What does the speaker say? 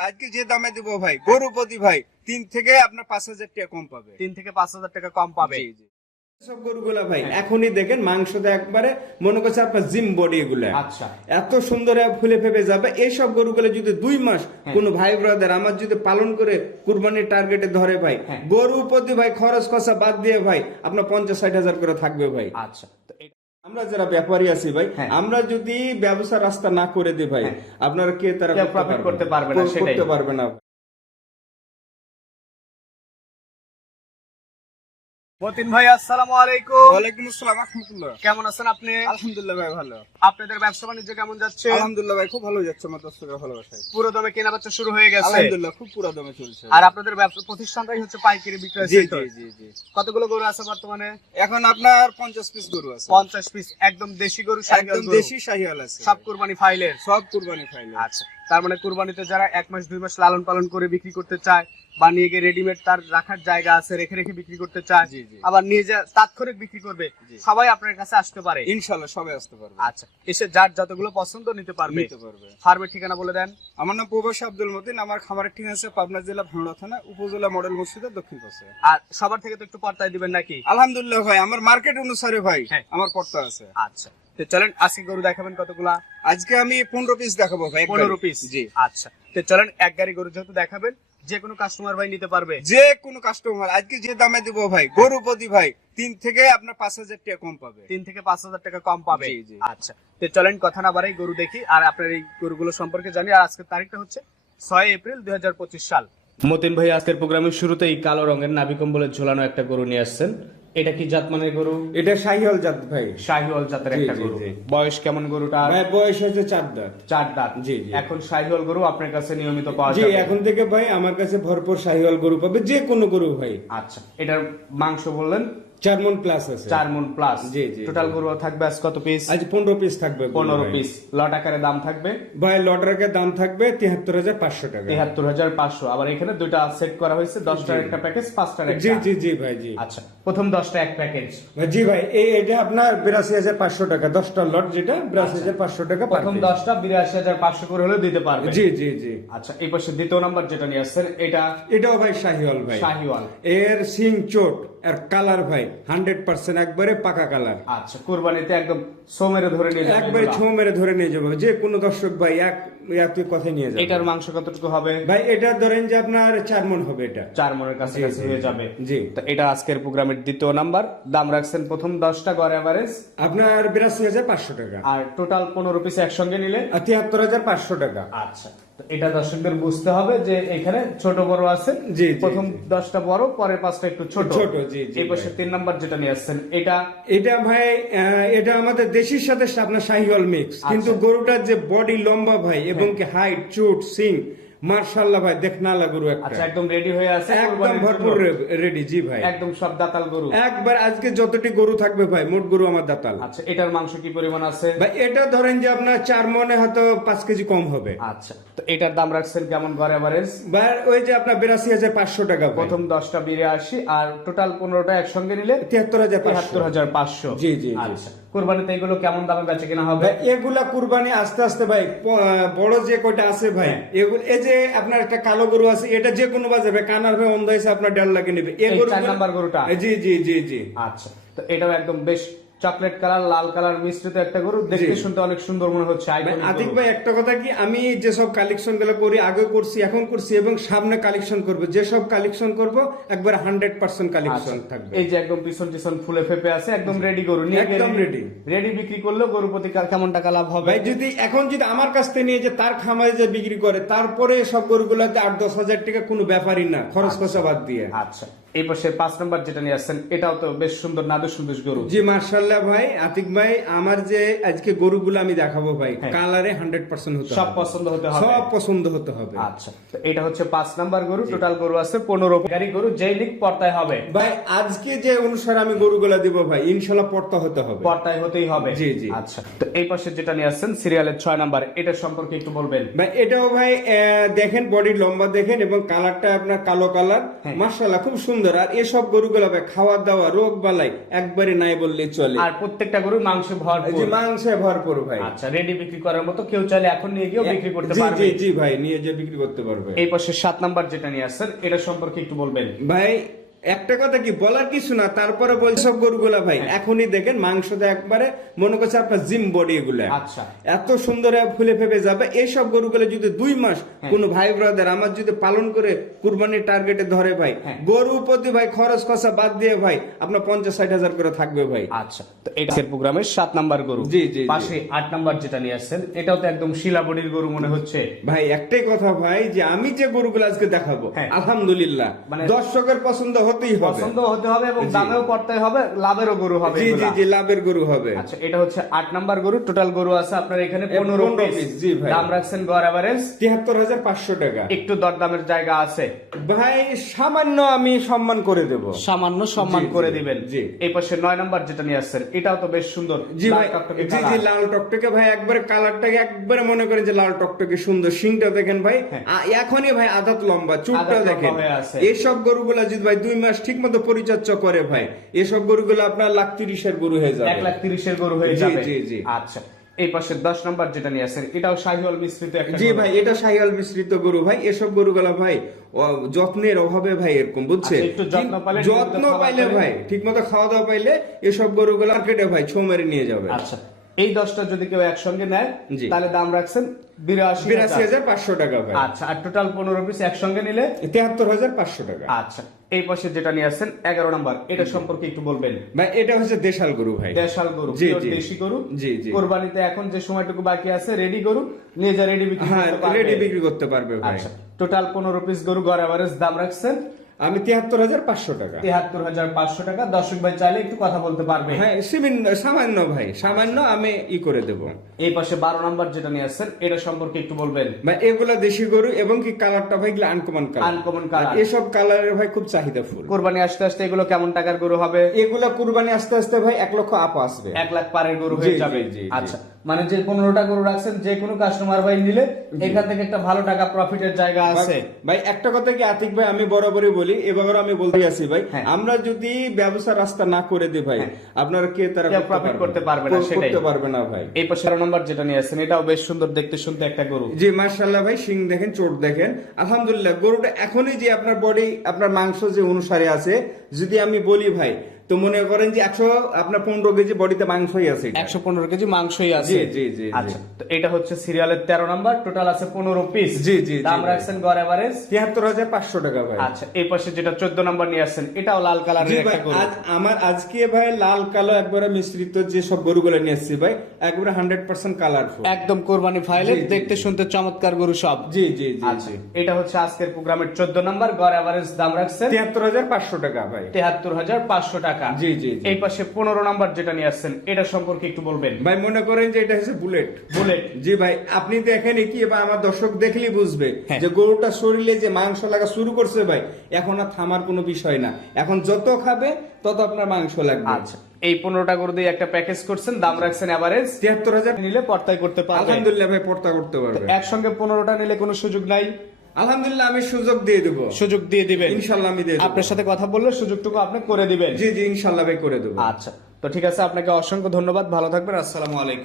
আজকে যে দামে দিব ভাই গরু প্রতি ভাই তিন থেকে আপনার পাঁচ হাজার টাকা কম পাবে তিন থেকে পাঁচ হাজার টাকা কম পাবে। সব গরুগুলা ভাই এখনই দেখেন মাংসটা একবারে মনে করছে আপনার জিম বডি এগুলা আচ্ছা এত সুন্দর ফুলে ফেপে যাবে এইসব গরুগুলো যদি দুই মাস হ্যাঁ। কোন ভাই ব্রাদার আমার যদি পালন করে কুরবানির টার্গেটে ধরে ভাই হ্যাঁ। গরু প্রতি ভাই খরচ খরচা বাদ দিয়ে ভাই আপনার পঞ্চাশ ষাট হাজার করে থাকবে ভাই আচ্ছা আমরা যারা ব্যাপারী আছি ভাই হ্যাঁ। আমরা যদি ব্যবসা রাস্তা না করে দিই ভাই হ্যাঁ। আপনারা কে তারা প্রফিট করতে পারবে না, সেটাই। করতে পারবে না মতিন ভাই আসসালামু আলাইকুম। ওয়ালাইকুম আসসালাম রহমতুল্লাহ কেমন আছেন আপনি? আলহামদুলিল্লাহ ভাই ভালো। আপনাদের ব্যবসা বাণিজ্য কেমন যাচ্ছে? আলহামদুলিল্লাহ ভাই খুব ভালো যাচ্ছে আমার দর্শকের ভালোবাসায় পুরো দমে কেনা বেচা শুরু হয়ে গেছে। আলহামদুলিল্লাহ খুব পুরো দমে চলছে। আর আপনাদের ব্যবসা প্রতিষ্ঠানটাই হচ্ছে পাইকারি বিক্রয় জি সেন্টার জি জি জি। কতগুলো গরু আছে বর্তমানে? এখন আপনার পঞ্চাশ পিস গরু আছে। পঞ্চাশ পিস একদম দেশি গরু শাহিওয়াল একদম দেশি শাহিওয়াল আছে। সব কুরবানি ফাইলের? সব কুরবানি ফাইলে আচ্ছা তার মানে কুরবানিতে যারা এক মাস দুই মাস লালন পালন করে বিক্রি করতে চায় বা নিয়ে গিয়ে রেডিমেড তার রাখার জায়গা আছে রেখে রেখে বিক্রি করতে চায়। আবার নিয়ে যা তাৎক্ষণিক বিক্রি করবে সবাই আপনার কাছে আসতে পারে। ইনশাল্লাহ সবাই আসতে পারবে। আচ্ছা এসে যার যতগুলো পছন্দ নিতে পারবে নিতে পারবে। ফার্মের ঠিকানা বলে দেন। আমার নাম প্রবাসী আব্দুল মতিন আমার খামারের ঠিক আছে পাবনা জেলা ভাঙড়া থানা উপজেলা মডেল মসজিদের দক্ষিণ পাশে। আর সবার থেকে তো একটু পর্দায় দিবেন নাকি? আলহামদুলিল্লাহ ভাই আমার মার্কেট অনুসারে ভাই হ্যাঁ। আমার পর্তা আছে। আচ্ছা তো চলেন আজকে গরু দেখাবেন কতগুলা? আজকে আমি পনেরো পিস দেখাবো ভাই পনেরো পিস জি। আচ্ছা তো চলেন এক গাড়ি গরু যেহেতু দেখাবেন যে কোনো কাস্টমার ভাই নিতে পারবে। যে কোনো কাস্টমার আজকে যে দামে দেব ভাই গরু প্রতি ভাই তিন থেকে আপনার পাঁচ হাজার টাকা কম পাবে। তিন থেকে পাঁচ হাজার টাকা কম পাবে। আচ্ছা তো চলেন কথা না বাড়াই গরু দেখি আর আপনার এই গরুগুলো সম্পর্কে জানি। আর আজকের তারিখটা হচ্ছে ছয় এপ্রিল দুই হাজার পঁচিশ সাল। মতিন ভাই আজকের প্রোগ্রামের শুরুতেই কালো রঙের নাবিকম্বলের ঝোলানো একটা গরু নিয়ে আসছেন। এটা কি জাতমানের গরু? এটা শাহিওয়াল জাত ভাই। শাহিওয়াল জাতের একটা গরু। বয়স কেমন গরুটা? ভাই বয়স হয়েছে চার দাঁত। চার দাঁত। জি, জি। এখন শাহিওয়াল গরু আপনার কাছে নিয়মিত পাওয়া জি এখন থেকে ভাই আমার কাছে ভরপুর শাহিওয়াল গরু পাবে যে কোনো গরু ভাই। আচ্ছা এটার মাংস বললেন? চার মন প্লাস আছে। চার মন প্লাস জি, জি, টোটাল। গরু থাকবে আজ কত পিস আজ পনেরো পিস থাকবে পনেরো পিস লট আকারে দাম থাকবে? ভাই লটারের দাম থাকবে তিয়াত্তর হাজার পাঁচশো টাকা। তেহাত্তর হাজার পাঁচশো। আবার এখানে দুইটা সেট করা হয়েছে দশটার একটা প্যাকেজ পাঁচটার জি একটা। জি জি ভাই জি। আচ্ছা প্রথম দশটা এক প্যাকেজ জি ভাই এই এটা আপনার বিরাশি হাজার পাঁচশো টাকা দশটা লট যেটা বিরাশি হাজার পাঁচশো টাকা প্রথম দশটা বিরাশি হাজার পাঁচশো করে হলেও দিতে পারবে। জি জি জি। আচ্ছা এই পাশে দ্বিতীয় নাম্বার যেটা নিয়ে আসছেন এটা এটাও ভাই শাহিওয়াল ভাই। শাহিওয়াল। এর সিং চোট। আর কালার ভাই হান্ড্রেড পার্সেন্ট একবারে পাকা কালার। আচ্ছা কুরবানিতে একদম সোমেরে ধরে নিয়ে একবারে ছো মেরে ধরে নিয়ে যাব। যে কোনো দর্শক ভাই এক নিয়ে যাবে। এটার মাংস কতটুকু হবে? ভাই এটা ধরেন যে আপনার চার মন হবে এটা। চার মনের কাছে হয়ে যাবে। জি। তো এটা আজকের প্রোগ্রামের দ্বিতীয় নাম্বার। দাম রাখছেন প্রথম দশটা গড় এভারেজ আপনার বিরাশি হাজার পাঁচশো টাকা। আর টোটাল পনেরো পিস একসঙ্গে নিলে? তিয়াত্তর হাজার পাঁচশো টাকা। আচ্ছা। এটা দর্শকদের বুঝতে হবে যে এখানে ছোট বড় আছে। প্রথম দশটা বড় পরের পাঁচটা একটু ছোট। ছোট, জি, এই পাশে তিন নাম্বার যেটা নিয়ে আসছেন এটা এটা ভাই এটা আমাদের দেশের সাথে আপনার শাহিওয়াল মিক্স কিন্তু গরুটার যে বডি লম্বা ভাই এবং কি হাইট চুট সিং মার্শাল্লাহ ভাই দেখ না গরু একটা। আচ্ছা একদম রেডি হয়ে আছে একদম ভরপুর রেডি জি ভাই। একদম সব দাতাল গরু। একবার আজকে যতটি গরু থাকবে ভাই মোট গরু আমার দাতাল। আচ্ছা এটার মাংস কি পরিমাণ আছে? ভাই এটা ধরেন যে আপনার চার মনে হয়তো পাঁচ কেজি কম হবে। আচ্ছা তো এটার দাম রাখছেন কেমন গড় এভারেজ বা ওই যে আপনার বিরাশি হাজার পাঁচশো টাকা প্রথম দশটা বিরাশি আর টোটাল পনেরোটা একসঙ্গে নিলে তিয়াত্তর হাজার পাঁচশো। তেহাত্তর হাজার পাঁচশো। জি, জি, জি। আচ্ছা। কোরবানিতে এগুলো কেমন দামে বেচে কেনা হবে? এগুলা কুরবানি আস্তে আস্তে ভাই বড় যে কয়টা আছে ভাই এগুলো এই যে আপনার একটা কালো গরু আছে এটা যে কোনো বাজাবে কানার ভাই অন্ধ আপনার ডাল লাগে নেবে। এই গরু নাম্বার গরুটা? জি জি জি জি। আচ্ছা তো এটাও একদম বেশ চকলেট কালার লাল কালার মিশ্রিত একটা গরু। দেখতে শুনতে অনেক সুন্দর মনে হচ্ছে আতিক ভাই একটা কথা কি? আমি যেসব কালেকশনগুলো করি আগে করছি এখন করছি এবং সামনে কালেকশন করব। যেসব কালেকশন করব একবার হান্ড্রেড পার্সেন্ট কালেকশন আচ্ছা, থাকবে। এই যে একদম পিছন পিছন ফুলে ফেপে আছে একদম রেডি গরু নিয়ে একদম ready। রেডি বিক্রি করলেও গরু প্রতি কেমন টাকা লাভ হবে? ভাই যদি এখন যদি আমার কাছ থেকে নিয়ে যে তার খামারে যে বিক্রি করে তারপরে সব গরু গরুগুলোতে আট দশ হাজার টাকা কোনো ব্যাপারই না খরচ খরচা বাদ দিয়ে। আচ্ছা। এই পাশে পাঁচ নম্বর যেটা নিয়ে আসছেন এটাও তো বেশ সুন্দর নাদু সুন্দর গরু। জি মার্শাল্লাহ ভাই আতিক ভাই আমার যে আজকে গরুগুলো আমি দেখাবো ভাই হ্যাঁ। কালারে হান্ড্রেড পার্সেন্ট হতে সব পছন্দ হতে হবে। সব পছন্দ হতে হবে। আচ্ছা তো এটা হচ্ছে পাঁচ নাম্বার গরু টোটাল গরু আছে পনেরো গাড়ি গরু যেই লিখ পর্তায় হবে। ভাই আজকে যে অনুসারে আমি গরুগুলা দিব ভাই ইনশাল্লাহ পড়তে হতে হবে। পর্তায় হতেই হবে। জি, জি। আচ্ছা তো এই পাশে যেটা নিয়ে আসছেন সিরিয়ালের ছয় নাম্বার এটা সম্পর্কে একটু বলবেন। ভাই এটাও ভাই আহ, দেখেন বডি লম্বা দেখেন এবং কালারটা আপনার কালো কালার হ্যাঁ। মার্শাল্লাহ খুব সুন্দর। সুন্দর আর এসব গরুগুলো ভাই খাওয়া দাওয়া রোগ বালাই একবারে নাই বললে চলে। আর প্রত্যেকটা গরু মাংস ভরপুর। জি মাংসে ভরপুর ভাই। আচ্ছা রেডি বিক্রি করার মতো কেউ চলে এখন নিয়ে গিয়ে বিক্রি করতে পারবে। জি জি ভাই নিয়ে যে বিক্রি করতে পারবে। এই পাশে সাত নাম্বার যেটা নিয়ে আসছেন এটা সম্পর্কে একটু বলবেন। ভাই একটা কথা কি বলার কিছু না তারপরে বল সব গরুগুলা ভাই হ্যাঁ। এখনই দেখেন মাংসটা একবারে মনে করছে আপনার জিম বডি এগুলা আচ্ছা। এত সুন্দর ফুলে ফেপে যাবে এইসব গরুগুলো যদি দুই মাস হ্যাঁ। কোন ভাই ব্রাদার আমার যদি পালন করে কুরবানির টার্গেটে ধরে ভাই হ্যাঁ। গরু প্রতি ভাই খরচ খরচা বাদ দিয়ে ভাই আপনার পঞ্চাশ ষাট হাজার করে থাকবে ভাই আচ্ছা তো এটা প্রোগ্রামের সাত নাম্বার গরু জি, জি। পাশে আট নাম্বার যেটা নিয়ে আসছেন এটাও তো একদম শিলা শিলাবড়ির গরু মনে হচ্ছে ভাই একটাই কথা ভাই যে আমি যে গরুগুলো আজকে দেখাবো। আলহামদুলিল্লাহ মানে- দর্শকের পছন্দ হতেই হবে। পছন্দ হতে হবে এবং দামেও পড়তে হবে লাভেরও গরু হবে জি জি জি লাভের গরু হবে। আচ্ছা এটা হচ্ছে আট নাম্বার গরু টোটাল গরু আছে আপনার এখানে 15 পিস জি ভাই। দাম রাখছেন গড় এভারেজ তিয়াত্তর হাজার পাঁচশো টাকা। একটু দরদামের জায়গা আছে। ভাই সামান্য আমি সম্মান করে দেব। সামান্য সম্মান করে দিবেন। জি। এই পাশে নয় নাম্বার যেটা নিয়ে আসছেন এটাও তো বেশ সুন্দর জি ভাই জি জি লাল টকটকে ভাই একবারে কালারটাকে একবারে মনে করেন যে লাল টকটকে সুন্দর সিংটা দেখেন ভাই। হ্যাঁ। এখনই ভাই আদাত লম্বা চুটটা দেখেন। এইসব গরুগুলা যদি ভাই দুই মাস ঠিক মতো পরিচর্যা করে ভাই। এসব গরুগুলো আপনার লাখ তিরিশের গরু হয়ে এক লাখ তিরিশের গরু হয়ে যাবে। জি, জি। আচ্ছা। এই পাশে দশ নাম্বার যেটা নিয়ে আসেন এটাও শাহিওয়াল মিশ্রিত জি ভাই এটা সাইয়াল মিশ্রিত গরু ভাই। এসব গরুগুলা ভাই যত্নের অভাবে ভাই এরকম বুঝছে আচ্ছা, যত্ন পাইলে, ভাই ঠিক মতো খাওয়া দাওয়া পাইলে এসব গরুগুলো মার্কেটে ভাই ছো মেরে নিয়ে যাবে। আচ্ছা। এই দশটা যদি কেউ একসঙ্গে নেয় তাহলে দাম রাখছেন বিরাশি বিরাশি হাজার পাঁচশো। টাকা আচ্ছা আর টোটাল পনেরো পিস একসঙ্গে নিলে? তেহাত্তর হাজার পাঁচশো টাকা। আচ্ছা এই পাশে যেটা নিয়ে আসছেন এগারো নাম্বার এটা সম্পর্কে একটু বলবেন। ভাই এটা হচ্ছে দেশাল গরু ভাই। দেশাল গরু। দেশি গরু। জি, জি। কোরবানিতে এখন যে সময়টুকু বাকি আছে রেডি গরু নিয়ে যা রেডি বিক্রি হ্যাঁ রেডি বিক্রি করতে পারবে আচ্ছা টোটাল পনেরো পিস গরু গড় এভারেজ দাম রাখছেন আমি তিয়াত্তর হাজার পাঁচশো টাকা। তিহাত্তর হাজার পাঁচশো টাকা। দর্শক ভাই চাইলে একটু কথা বলতে পারবে। হ্যাঁ সিমিন- সামান্য ভাই সামান্য আমি ই করে দেবো। এই পাশে বারো নাম্বার যেটা নিয়ে আসছেন এটা সম্পর্কে একটু বলবেন। ভাই এগুলা দেশি গরু এবং কি কালারটা ভাই আনকমন কালার Uncommon colour। এসব কালারের ভাই খুব চাহিদা ফুল কোরবানি আসতে আসতে এগুলো কেমন টাকার গরু হবে? এগুলা কুরবানি আস্তে আস্তে ভাই এক লক্ষ আপ আসবে। এক লাখ পারের গরু হয়ে যাবে। আচ্ছা। মানে যে পনেরোটা গরু রাখছেন যে কোনো কাস্টমার ভাই নিলে এখান থেকে একটা ভালো টাকা প্রফিটের জায়গা আছে। ভাই একটা কথা কি আতিক ভাই আমি বরাবরই বলি এবার আমি বলতে আছি ভাই হ্যাঁ। আমরা যদি ব্যবসা রাস্তা না করে দিই ভাই আপনারা কে তারা profit করতে পারবে না, সেটাই। করতে পারবে না ভাই। এই পাশে নম্বর যেটা নিয়ে আসছেন এটাও বেশ সুন্দর দেখতে শুনতে একটা গরু। জি মার্শাল্লাহ ভাই সিং দেখেন চোট দেখেন। আলহামদুলিল্লাহ গরুটা এখনই যে আপনার বডি আপনার মাংস যে অনুসারে আছে যদি আমি বলি ভাই তো মনে করেন যে একশো আপনার পনেরো কেজি বডিতে মাংসই আছে একশো পনেরো কেজি মাংসই আছে। জি, জি। আচ্ছা তো এটা হচ্ছে সিরিয়ালের তেরো নাম্বার। টোটাল আছে পনেরো পিস জি, জি, দাম রাখছেন গড় এভারেজ তিয়াত্তর হাজার পাঁচশো টাকা ভাই। আচ্ছা এই পাশে যেটা চোদ্দ নাম্বার নিয়ে আসছেন এটাও লাল আজ আমার আজকে ভাই লাল কালো একবারে মিশ্রিত যে সব গরুগুলো নিয়ে আসছি ভাই একবারে হান্ড্রেড পার্সেন্ট কালারফুল একদম কোরবানি ফাইলে দেখতে শুনতে চমৎকার গরু সব। জি জি জি আচ্ছা এটা হচ্ছে আজকের প্রোগ্রামের চোদ্দ নাম্বার। গড় এভারেজ দাম রাখছেন তিয়াত্তর হাজার পাঁচশো টাকা ভাই। তেহাত্তর হাজার পাঁচশো টাকা। জি, জি, জি। এই পাশে পনেরো নাম্বার যেটা নিয়ে আসছেন এটা সম্পর্কে একটু বলবেন। ভাই মনে করেন যে এটা হচ্ছে বুলেট। বুলেট। জি ভাই আপনি দেখেন কি বা আমার দর্শক দেখলেই বুঝবে হ্যাঁ। যে গরুটা শরীরে যে মাংস লাগা শুরু করছে ভাই এখন আর থামার কোনো বিষয় না। এখন যত খাবে তত আপনার মাংস লাগবে। আচ্ছা এই পনেরোটা গরু দিয়ে একটা প্যাকেজ করছেন দাম রাখছেন এভারেজ তিয়াত্তর হাজার। নিলে পর্তায় করতে পারবেন আলহামদুলিল্লাহ ভাই পর্তা করতে পারবে। একসঙ্গে পনেরোটা নিলে কোনো সুযোগ নাই। আলহামদুলিল্লাহ আমি সুযোগ দিয়ে দেবো। সুযোগ দিয়ে দিবেন। ইনশাল্লাহ আমি দিয়ে আপনার সাথে কথা বললে সুযোগটুকু আপনি করে দিবেন। জি জি ইনশাল্লাহ ভাই করে দেবো। আচ্ছা তো ঠিক আছে আপনাকে অসংখ্য ধন্যবাদ ভালো থাকবেন আসসালামু আলাইকুম।